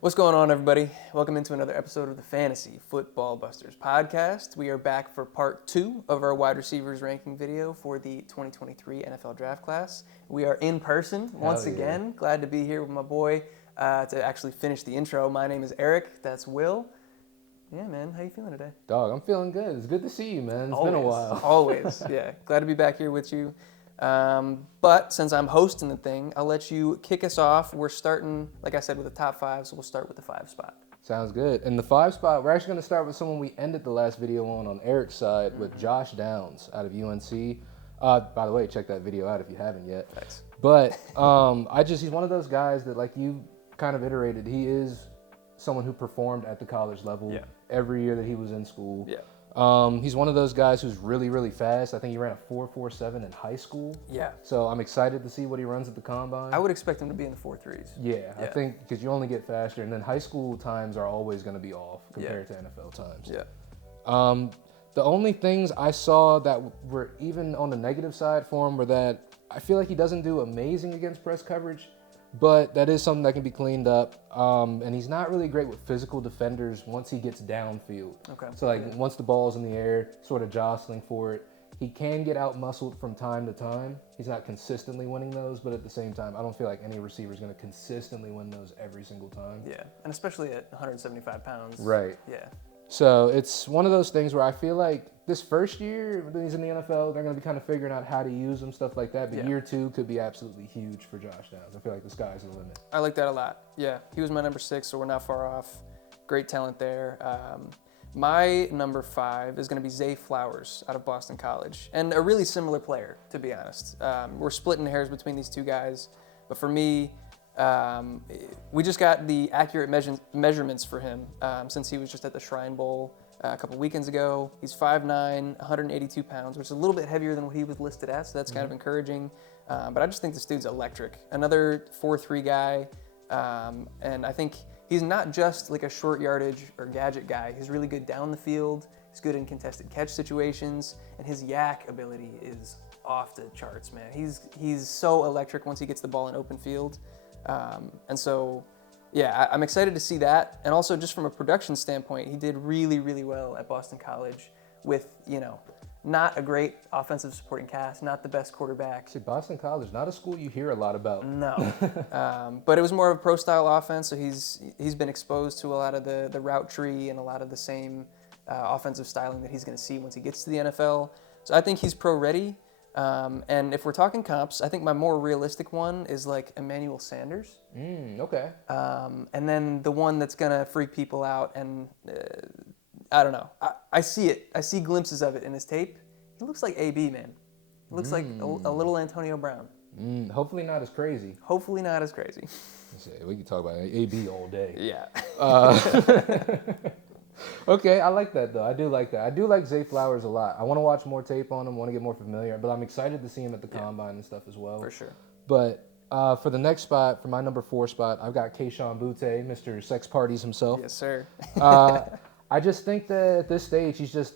What's going on, everybody? Welcome into another episode of the Fantasy Football Busters podcast. We are back for part 2 of our wide receivers ranking video for the 2023 NFL Draft Class. We are in person once again. Glad to be here with my boy to actually finish the intro. My name is Eric. That's Will. Yeah, man. How you feeling today? Dog, I'm feeling good. It's good to see you, man. It's Always, been a while. Always, yeah. Glad to be back here with you. But since I'm hosting the thing, I'll let you kick us off. We're starting, like I said, with the top 5, so we'll start with the 5 spot. Sounds good. In the 5 spot, we're actually going to start with someone we ended the last video on Eric's side with Josh Downs out of UNC. By the way, check that video out if you haven't yet. Thanks. But he's one of those guys that, like you kind of iterated, he is someone who performed at the college level every year that he was in school. Yeah. He's one of those guys who's really, really fast. I think he ran a 4.47 in high school. Yeah. So I'm excited to see what he runs at the combine. I would expect him to be in the 4.3s. Yeah, I think because you only get faster, and then high school times are always going to be off compared to NFL times. Yeah. The only things I saw that were even on the negative side for him were that I feel like he doesn't do amazing against press coverage, but that is something that can be cleaned up. And he's not really great with physical defenders once he gets downfield. Okay. So once the ball's in the air, sort of jostling for it, he can get out muscled from time to time. He's not consistently winning those, but at the same time, I don't feel like any receiver is going to consistently win those every single time. Yeah, and especially at 175 pounds. Right. Yeah. So it's one of those things where I feel like this first year when he's in the NFL, they're going to be kind of figuring out how to use him, stuff like that. But year 2 could be absolutely huge for Josh Downs. I feel like the sky's the limit. I like that a lot. Yeah, he was my number 6, so we're not far off. Great talent there. My number 5 is going to be Zay Flowers out of Boston College, and a really similar player, to be honest. We're splitting hairs between these two guys, but for me, we just got the accurate measurements for him since he was just at the Shrine Bowl a couple weekends ago. He's 5'9", 182 pounds, which is a little bit heavier than what he was listed at, so that's kind of encouraging. But I just think this dude's electric. Another 4'3" guy, and I think he's not just like a short yardage or gadget guy. He's really good down the field. He's good in contested catch situations, and his yak ability is off the charts, man. He's so electric once he gets the ball in open field. And so, yeah, I'm excited to see that. And also just from a production standpoint, he did really, really well at Boston College with, not a great offensive supporting cast, not the best quarterback. See, Boston College, not a school you hear a lot about. No. But it was more of a pro-style offense, so he's been exposed to a lot of the route tree and a lot of the same offensive styling that he's going to see once he gets to the NFL. So I think he's pro-ready. And if we're talking comps, I think my more realistic one is like Emmanuel Sanders. Okay. And then the one that's going to freak people out, and I don't know. I see it. I see glimpses of it in his tape. He looks like AB, man. He looks like a little Antonio Brown. Hopefully not as crazy. Hopefully not as crazy. We can talk about AB all day. Yeah. Okay, I like that, though. I do like that. I do like Zay Flowers a lot. I want to watch more tape on him, want to get more familiar, but I'm excited to see him at the combine and stuff as well. For sure. But for the next spot, for my number 4 spot, I've got Keyshawn Booty, Mr. Sex Parties himself. Yes, sir. I just think that at this stage, he's just,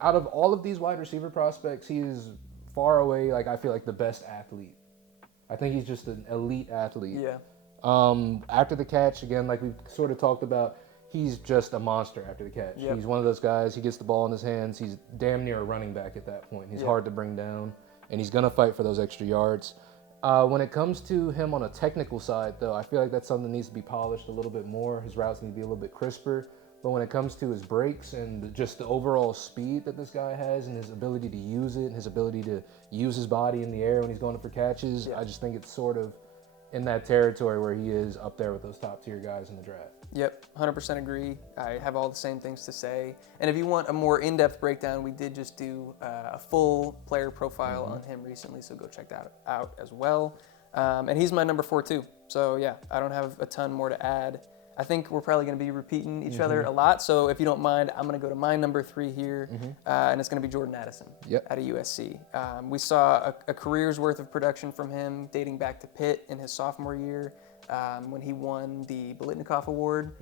out of all of these wide receiver prospects, he is far away, I feel like the best athlete. I think he's just an elite athlete. Yeah. After the catch, again, like we sort of talked about, he's just a monster after the catch. Yep. He's one of those guys, he gets the ball in his hands, he's damn near a running back at that point. He's hard to bring down, and he's going to fight for those extra yards. When it comes to him on a technical side, though, I feel like that's something that needs to be polished a little bit more. His routes need to be a little bit crisper. But when it comes to his breaks and just the overall speed that this guy has and his ability to use it, and his ability to use his body in the air when he's going for catches, I just think it's sort of in that territory where he is up there with those top-tier guys in the draft. Yep, 100% agree. I have all the same things to say. And if you want a more in-depth breakdown, we did just do a full player profile on him recently, so go check that out as well. And he's my number 4 too. So yeah, I don't have a ton more to add. I think we're probably going to be repeating each other a lot. So if you don't mind, I'm going to go to my number 3 here, and it's going to be Jordan Addison out of USC. We saw a career's worth of production from him dating back to Pitt in his sophomore year when he won the Biletnikoff Award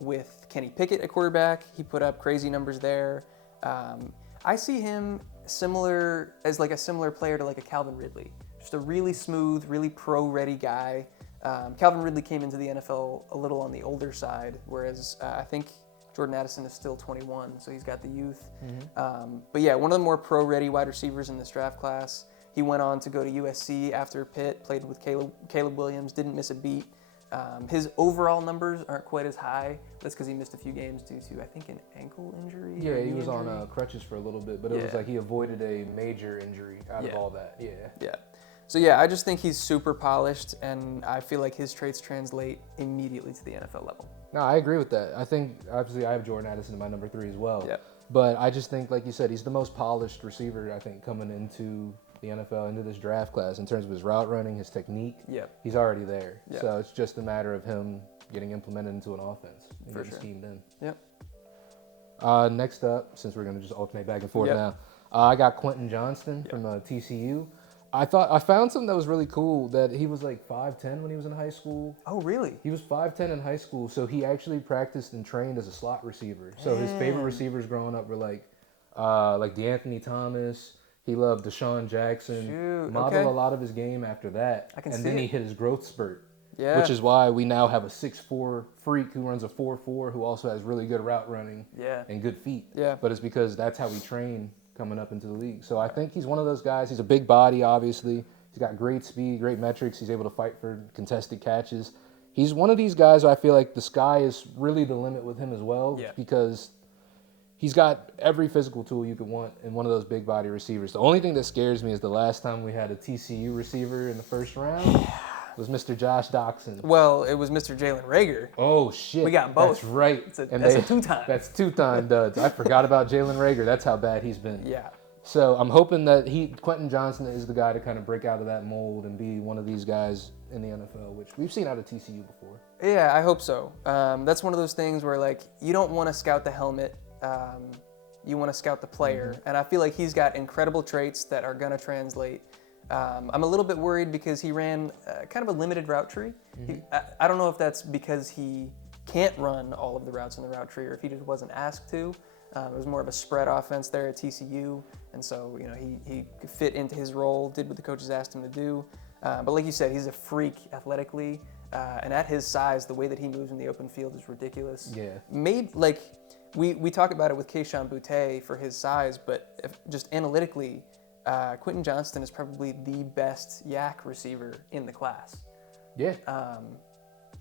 with Kenny Pickett at quarterback. He put up crazy numbers there. I see him similar player to like a Calvin Ridley. Just a really smooth, really pro-ready guy. Calvin Ridley came into the NFL a little on the older side, whereas I think Jordan Addison is still 21, so he's got the youth. But yeah, one of the more pro-ready wide receivers in this draft class. He went on to go to USC after Pitt, played with Caleb Williams, didn't miss a beat. His overall numbers aren't quite as high. That's because he missed a few games due to, I think, an ankle injury. Yeah, he was on crutches for a little bit, but it was like he avoided a major injury out of all that. Yeah. So yeah, I just think he's super polished, and I feel like his traits translate immediately to the NFL level. No, I agree with that. I think, obviously, I have Jordan Addison in my number 3 as well. Yeah. But I just think, like you said, he's the most polished receiver, I think, coming into the NFL, into this draft class in terms of his route running, his technique. Yeah. He's already there. Yeah. So it's just a matter of him getting implemented into an offense and getting schemed in. Yep. Next up, since we're going to just alternate back and forth now, I got Quentin Johnson from TCU. I found something that was really cool, that he was like 5'10" when he was in high school. Oh, really? He was 5'10" in high school, so he actually practiced and trained as a slot receiver. So his favorite receivers growing up were like DeAnthony Thomas. He loved Deshaun Jackson. Modeled a lot of his game after that. Then he hit his growth spurt. Yeah. Which is why we now have a 6'4" freak who runs a 4.4 who also has really good route running and good feet. Yeah. But it's because that's how we train coming up into the league. So I think he's one of those guys. He's a big body, obviously. He's got great speed, great metrics. He's able to fight for contested catches. He's one of these guys who I feel like the sky is really the limit with him as well, because he's got every physical tool you could want in one of those big body receivers. The only thing that scares me is the last time we had a TCU receiver in the first round was Mr. Josh Doxson. Well, it was Mr. Jalen Reagor. Oh, shit. We got both. That's right. That's a two-time. That's two-time duds. I forgot about Jalen Reagor. That's how bad he's been. Yeah. So I'm hoping that Quentin Johnson is the guy to kind of break out of that mold and be one of these guys in the NFL, which we've seen out of TCU before. Yeah, I hope so. That's one of those things where, like, you don't want to scout the helmet. You want to scout the player. And I feel like he's got incredible traits that are going to translate. I'm a little bit worried because he ran kind of a limited route tree. I don't know if that's because he can't run all of the routes in the route tree or if he just wasn't asked to. It was more of a spread offense there at TCU, and so he fit into his role, did what the coaches asked him to do. But like you said, he's a freak athletically, and at his size, the way that he moves in the open field is ridiculous. Yeah. We talk about it with Keyshawn Booty for his size, but just analytically, Quentin Johnson is probably the best yak receiver in the class. Yeah.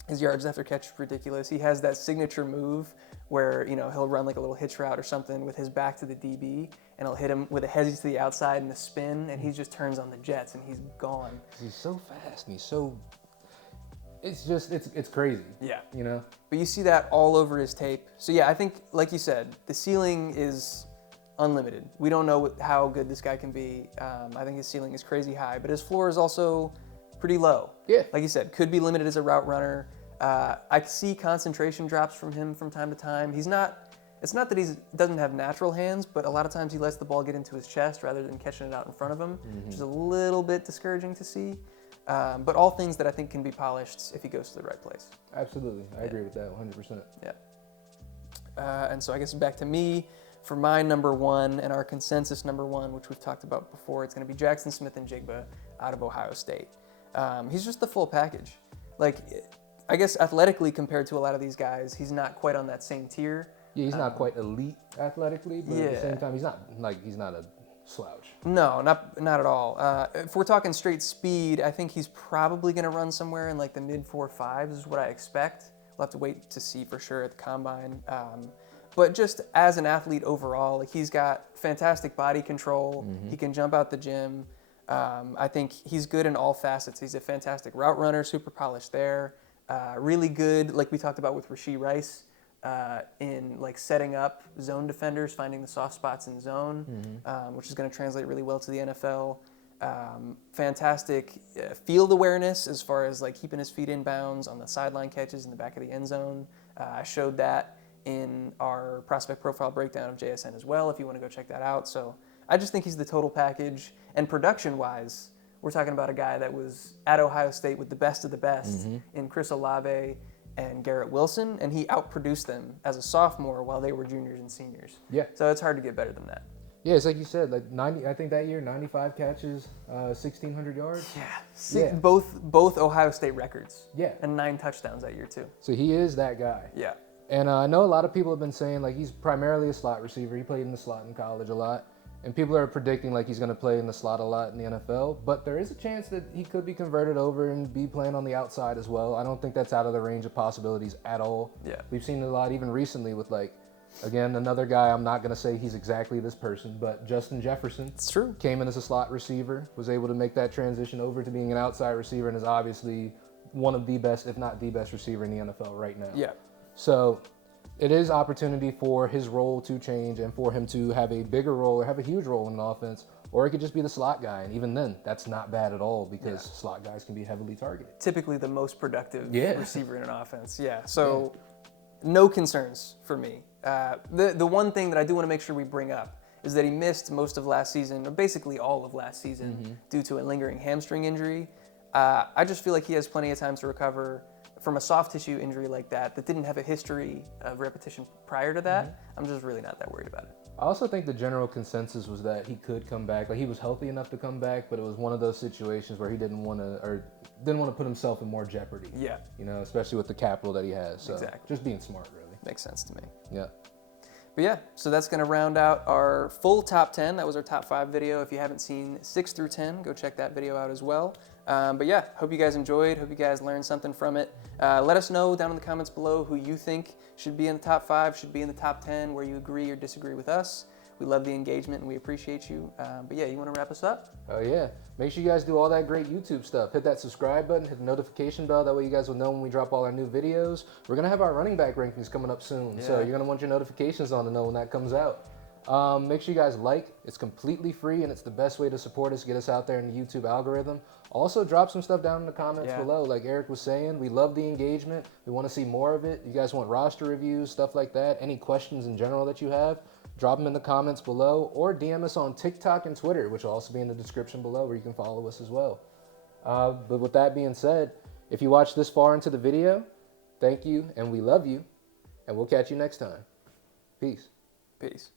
His yards after catch is ridiculous. He has that signature move where he'll run like a little hitch route or something with his back to the DB, and he'll hit him with a hezzy to the outside and a spin, and he just turns on the jets and he's gone. He's so fast and he's so. It's crazy. Yeah. But you see that all over his tape. So yeah, I think, like you said, the ceiling is unlimited. We don't know how good this guy can be. I think his ceiling is crazy high, but his floor is also pretty low. Yeah. Like you said, could be limited as a route runner. I see concentration drops from him from time to time. It's not that he doesn't have natural hands, but a lot of times he lets the ball get into his chest rather than catching it out in front of him, which is a little bit discouraging to see. But all things that I think can be polished if he goes to the right place. Absolutely. I agree with that 100%. Yeah. And so I guess back to me. For my number 1 and our consensus number 1, which we've talked about before, it's going to be Jackson Smith-Njigba out of Ohio State. He's just the full package. Like, I guess athletically compared to a lot of these guys, he's not quite on that same tier. Yeah, he's not quite elite athletically, but at the same time, he's not a slouch. No, not at all. If we're talking straight speed, I think he's probably going to run somewhere in like the mid 4.5s is what I expect. We'll have to wait to see for sure at the combine. But just as an athlete overall, like, he's got fantastic body control. He can jump out the gym. I think he's good in all facets. He's a fantastic route runner, super polished there. Really good, like we talked about with Rashee Rice, in like setting up zone defenders, finding the soft spots in zone, which is going to translate really well to the NFL. Fantastic field awareness as far as like keeping his feet in bounds on the sideline catches in the back of the end zone. I showed that in our prospect profile breakdown of JSN as well, if you want to go check that out. So I just think he's the total package. And production-wise, we're talking about a guy that was at Ohio State with the best of the best in Chris Olave and Garrett Wilson, and he outproduced them as a sophomore while they were juniors and seniors. Yeah. So it's hard to get better than that. Yeah, it's like you said, like 90. I think that year, 95 catches, 1,600 yards. Yeah. Both Ohio State records. Yeah. And 9 touchdowns that year too. So he is that guy. Yeah. And I know a lot of people have been saying like he's primarily a slot receiver. He played in the slot in college a lot. And people are predicting like he's going to play in the slot a lot in the NFL. But there is a chance that he could be converted over and be playing on the outside as well. I don't think that's out of the range of possibilities at all. Yeah. We've seen it a lot even recently with like, again, another guy, I'm not going to say he's exactly this person, but Justin Jefferson. It's true. Came in as a slot receiver, was able to make that transition over to being an outside receiver, and is obviously one of the best, if not the best receiver in the NFL right now. Yeah. So it is opportunity for his role to change and for him to have a bigger role or have a huge role in an offense, or it could just be the slot guy. And even then, that's not bad at all because slot guys can be heavily targeted. Typically the most productive receiver in an offense. Yeah. So no concerns for me. The one thing that I do want to make sure we bring up is that he missed most of last season, or basically all of last season, due to a lingering hamstring injury. I just feel like he has plenty of time to recover from a soft tissue injury like that didn't have a history of repetition prior to that. I'm just really not that worried about it. I also think the general consensus was that he could come back. Like he was healthy enough to come back, but it was one of those situations where he didn't want to put himself in more jeopardy. Yeah. You know, especially with the capital that he has. So exactly. Just being smart, really. Makes sense to me. Yeah. But yeah, so that's going to round out our full top 10. That was our top 5 video. If you haven't seen 6 through 10, go check that video out as well. But yeah, hope you guys enjoyed. Hope you guys learned something from it. Let us know down in the comments below who you think should be in the top 5, should be in the top 10, where you agree or disagree with us. We love the engagement and we appreciate you. But yeah, you want to wrap us up? Oh yeah. Make sure you guys do all that great YouTube stuff. Hit that subscribe button, hit the notification bell. That way you guys will know when we drop all our new videos. We're going to have our running back rankings coming up soon. So you're going to want your notifications on to know when that comes out. Make sure you guys like. It's completely free and it's the best way to support us, get us out there in the YouTube algorithm. Also drop some stuff down in the comments below. Like Eric was saying, we love the engagement. We want to see more of it. You guys want roster reviews, stuff like that. Any questions in general that you have, drop them in the comments below or DM us on TikTok and Twitter, which will also be in the description below where you can follow us as well. But with that being said, if you watched this far into the video, thank you and we love you, and we'll catch you next time. Peace. Peace.